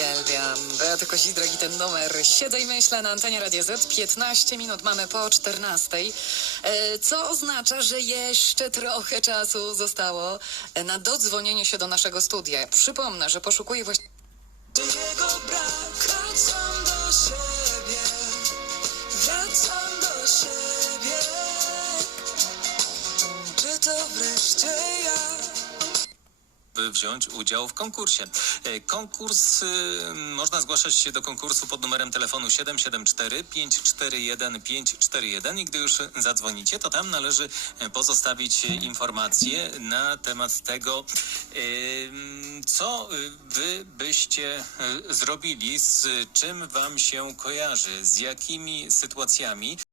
Uwielbiam. Beaty Kozidrak i ten numer. Siedzę i myślę na antenie Radia Z. 15 minut mamy po 14. E, Co oznacza, że jeszcze trochę czasu zostało e, na dodzwonienie się do naszego studia. Przypomnę, że poszukuję właśnie. Jego brak Wracam do siebie Wracam do siebie Czy to wreszcie wziąć udział w konkursie. E, Konkurs, y, można zgłaszać się do konkursu pod numerem telefonu 774 541 541 i gdy już zadzwonicie, to tam należy e, pozostawić informacje na temat tego, em, co wy byście e, zrobili, z czym wam się kojarzy, z jakimi sytuacjami